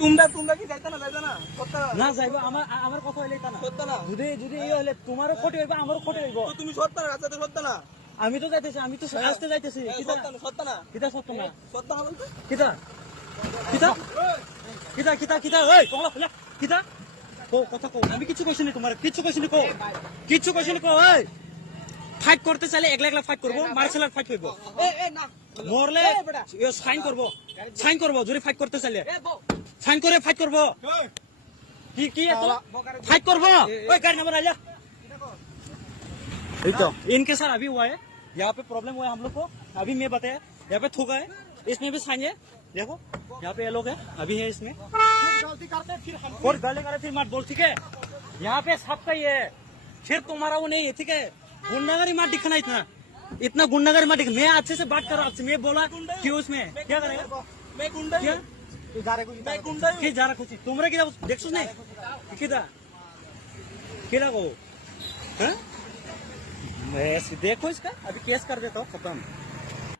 তোমরা তোমরা কি যাইতা না সত্য না যাইবো আমার আমার কথা হইলে তা না সত্য না যদি যদি এই হলে তোমারও ক্ষতি হইবে আমারও ক্ষতি হইব তো তুমি সত্য না রাস্তাতে সত্য না আমি তো যাইতেছি আমি তো আসতে যাইতেছি কিতা সত্য না কিতা সত্য না সত্য না বলতে কিতা কিতা কিতা কিতা কিতা ওই কলা খোলা কিতা কো কথা কো আমি কিছু কইছি না তোমার কিছু কইছি না কো কিছু কইছি না কো ওই ফাইট করতে চাইলে একলা একলা ফাইট করব মার্শাল আর্ট ফাইট করব এ না মরলে সাইন করব যদি ফাইট করতে চাইলে সাইন করে ফাইট করব কি কি এত फाइट कर वो ओए गाड़ी नंबर आ जा तो इनके साथ अभी हुआ है यहाँ पे प्रॉब्लम हुआ है हम लोग को अभी मैं बताया यहाँ पे थूका है इसमें भी साइन है देखो यहाँ पे ये लोग है अभी है इसमें गलती करते फिर और गाली करे फिर मत बोल ठीक है यहाँ पे सबका ये है फिर तुम्हारा वो नहीं है ठीक है गुंडागरी मत दिखना इतना गुंडागरी मत दिख मैं अच्छे से बात कर रहा हूँ मैं बोला क्यों उसमें क्या करेगा मैं गुंडा क्या मैं गुंडा কি যারা খুশি তোমরা কি দেখছো না কিদা কিলা গো হ্যাঁ मैं देखो इसका अभी केस कर देता हूँ खत्म